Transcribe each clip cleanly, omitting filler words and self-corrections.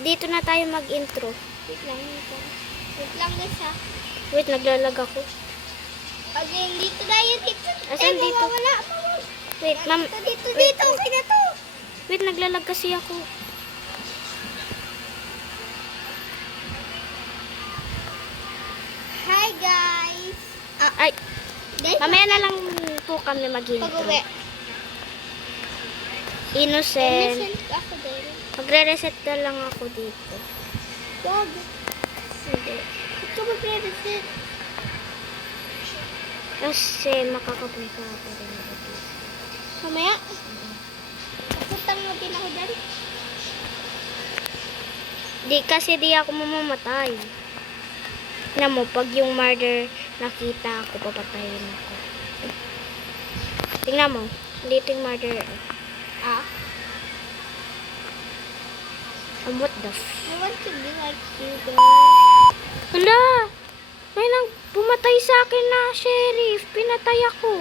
dito na tayo mag-intro. Wait lang, wait lang. Wait lang guys ha. Wait, naglalag ako. Again, dito tayo, dito. Asan dito? Wala. Wait, ma'am. Dito, Wait, dito. Okay na to. wait, naglalag kasi ako. Hi guys. Ay, Guys, mamaya na lang po kami mag-intro. pag-uwi. Innocent. Innocent ako din. Magre-reset na lang ako dito. Wag. Hindi. Ito mag-reset. Kasi makakapunta ako rin ako dito. Mamaya. Pagkutang mo din ako dyan. Kasi di ako mamamatay. Tingnan mo, pag yung murder nakita ako, papatayin ako. Tingnan mo, dito yung murder. Ah. What the I want to be like you guys. Hala! May nang pumatay sa akin na sheriff. Pinatay ako.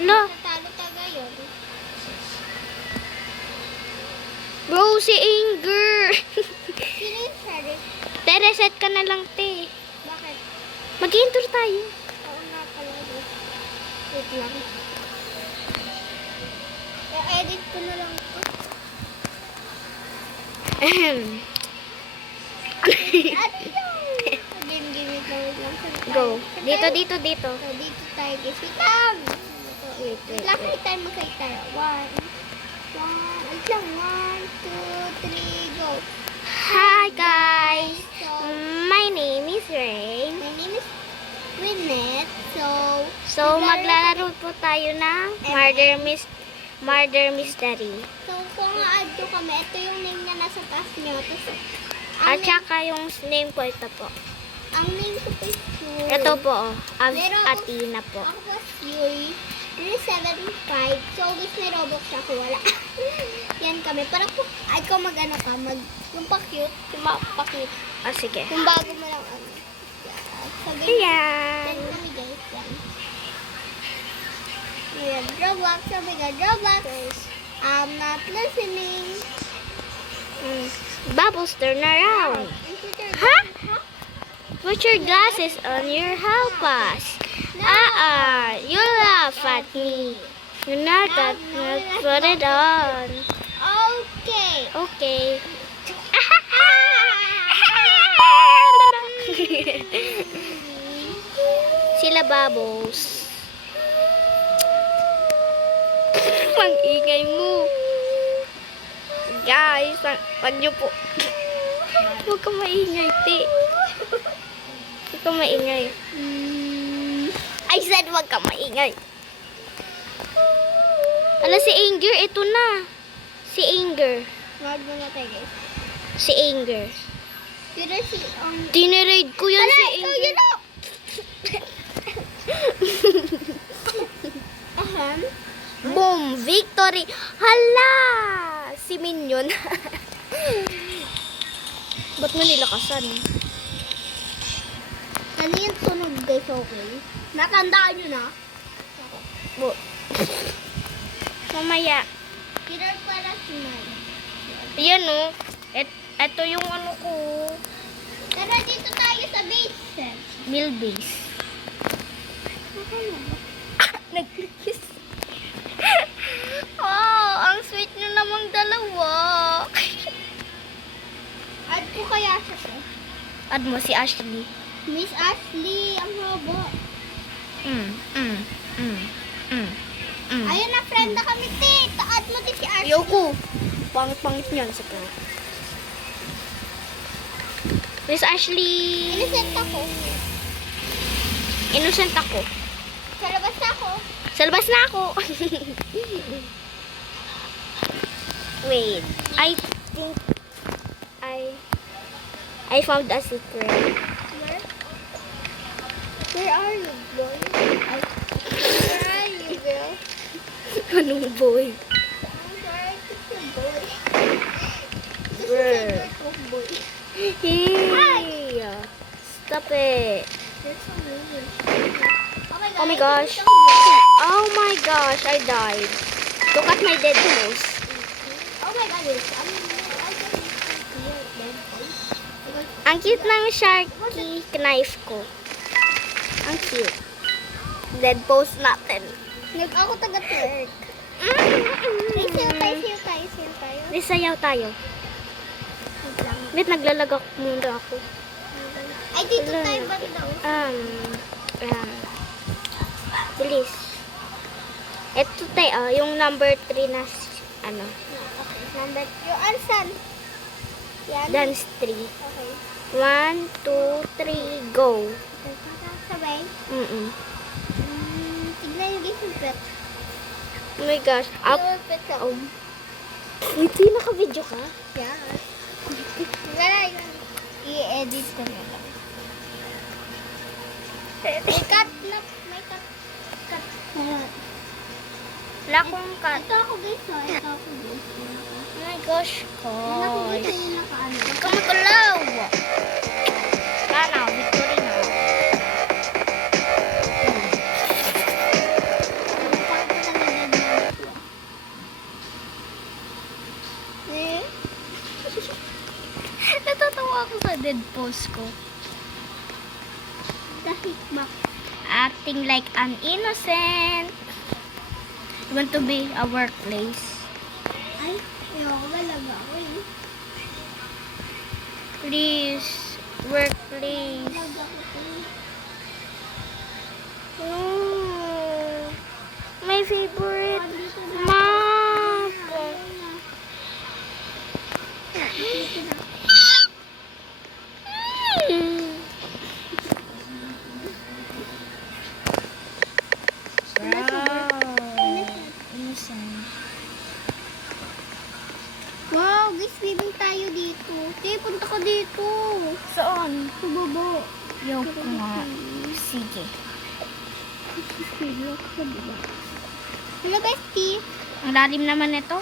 Hala! Natalo tayo yun. Bro, si Anger! Sino yung sheriff? Reset ka na lang, te. Bakit? Mag-intro tayo. Oo nga pala. Wait lang. I-edit ko na lang ito. Ahem. Again, gimit na wait lang. Go. Dito. So, dito tayo guys. Wait lang. Wait. Wait lang, wait tayo magkait tayo. Wait lang. 1, 2, 3, go. Hi, guys. So, My name is Ray. my name is Winnet. So, maglalaro po tayo ng murder mystery. So, kung a-add nyo kami, ito yung name na nasa taas nyo. Tapos, At saka yung name ko, ito po. ang name ko po is Yui. Ito po, Meron ako- Atina po. Ako po is Yui. 375. So, gusto may Roblox ako. Wala. Yan kami. Parang po, ikaw mag-ano ka, yung pa-cute. Yung pa-cute. Ah, sige. Yung bago mo lang ano. So, guys, Ayan. yan kami guys. Yan. Ayan, Roblox. Oh my God, Roblox. I'm not listening. Bubbles, turn around. Ha? Put your glasses on your help us. You laugh at me. You're not that put it on. Okay. Okay. Sila Bubbles. Ang ingay mo. Guys, wag niyo po. Huwag ka maingay, te. Huwag ka maingay. I said wag ka maingay. Ala, si Anger, ito na. Si Anger. Wag mo na tayo guys. Si Anger. Pero si, Dineraid ko yan si ikaw Anger. yun o! Boom! Victory! Hala! Si Minion. Ba't mo nilakasan? Ano yung tunog guys, okay? Natandaan nyo na? Bo. Mamaya. Pero para si Maya. Yan o. Ito yung ano ko. Tara dito tayo sa base. Mill base. Nag-kiss. Oh, ang sweet nyo namang dalawa. Add ko kaya siya to. Add mo si Ashley. Miss Ashley, ang haba. Ayun na, friend na kami, tita. Add mo din si Ashley. Ayoko. Pangit-pangit niyan sa ka. Miss Ashley. Innocent ako. Innocent ako. Sa labas na ako. Sa labas na ako. Wait. I think I found a secret. Where? Where are you, boy? Where are you, girl? Anong boy? Where are you, boy? Where? This is a boy. Hey! Stop it. There's some movie. Oh my gosh. Oh my gosh, I died. Look at my dead nose. Oh my god, wait. Ang cute ng Sharky knife ko. Ang cute. Dead pose natin. Ako taga-twerk. Ay, sayo tayo. Di sayaw tayo. Wait lang. Wait, naglalagak muna ako. Ay, dito Wala. tayo ba daw? Bilis. Ito tayo, yung number 3 na, ano, Okay, number. Yung ansan? Yan. dance 3. Okay. 1, 2, 3, go. Sabay. Tignan yung gising pet. Oh my gosh. Up. Yung pet ka. Oh. Wait, naka-video ka? Yan. Wala yun. I-edit ko na lang. May cut na. May cut. Cut. Wala akong cut. Ito ako guys. Ito ako guys. Oh my gosh, Yung ako guys. guys. Yung nakaano. Huwag ka magalaw. Wala na, victory na. Natatawa ako sa dead pose ko. The hitbox. Acting like an innocent. I want to be a workplace. Ay, ayoko talaga ako eh. Please, workplace. Talaga ako eh. No. My favorite map. Dito na. Wow, guys, swimming tayo dito. Te, punta ka dito. Saan? Sa baba. Yoko nga. Sige. Hello, bestie. Ang lalim naman ito.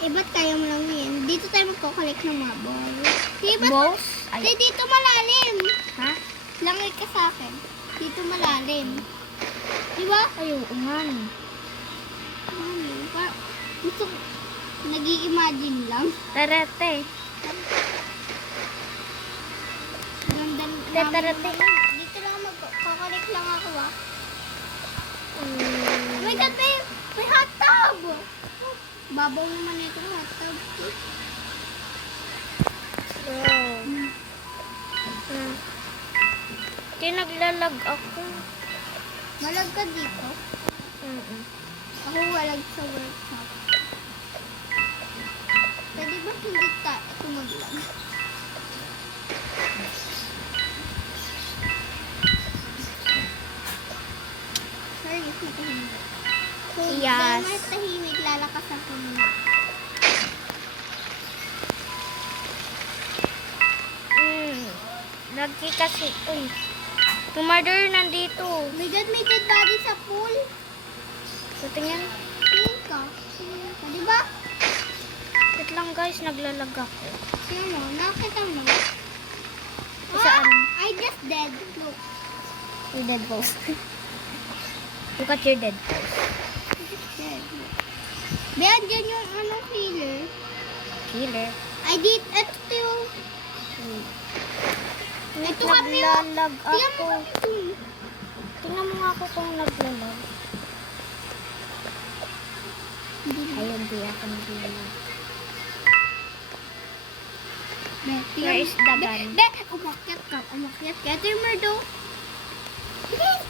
Eh, ba't kaya mo lang yan? Dito tayo magkukulik ng mga ball. Te, ba't? Balls? Te, Ay, dito malalim. ha? Langit ka sa akin. Dito malalim. Di ba? Ay, oo nga. no. Gusto ko, nag-i-imagine lang. Tarate. Ganda Tatarate. Dito lang magkukulik lang ako ah. Oh my God, may hot tub! Babaw naman ito hot tub. Wow. Naglalag ako. Malag ka dito. Ako walag sa workshop. Pwede ba hindi ito maglag? Sorry, matahimik. Yes. Dahil matahimik, lalakas ako muna. Lagi kasi, uy. Yung murderer nandito. Oh my God, may dead body sa pool. So, tingnan. Tingin ka. Di ba? Wait lang guys, naglalag ako. Tingnan mo, nakita mo. Saan? I just dead. Look. Your dead post. Look at your dead post. Dead. Beyan dyan yung healer. Killer. I did, ito yung, ito nga yung, Naglalag tingnan mo ako. ito. Tingnan mo nga ako kung naglalag. Ayun, di ako naglalag. Where is the gun? Umakyat ka. Ito yung murdo. Bilis.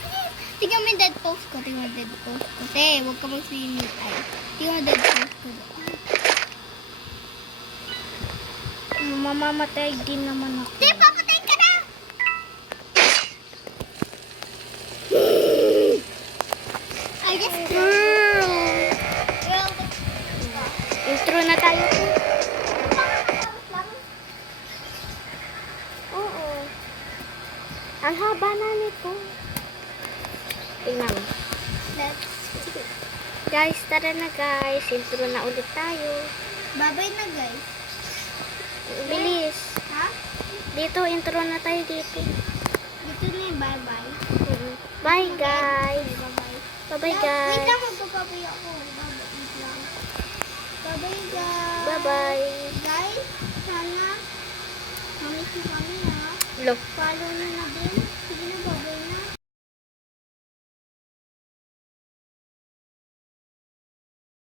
Tingnan mo yung dead post ko. Te, huwag ka mag-swimming. Ay, tingnan mo yung dead post ko. Mamamatay din naman ako. Te, papatay ka na! I just Girl! Intro na tayo. Oo. Ang haba na nito. Tingnan mo. Guys, tara na guys. Intro na ulit tayo. Babay na guys. Bilis. Ha? Dito, intro na tayo dito. Dito na yung bye-bye. Bye guys. Bye-bye. Bye-bye Wait guys. lang, magpapabay ako. Wait lang. Bye-bye guys. Bye-bye. Guys, sana mamiss mo dami ah. Look. Follow nyo na din. Sige na,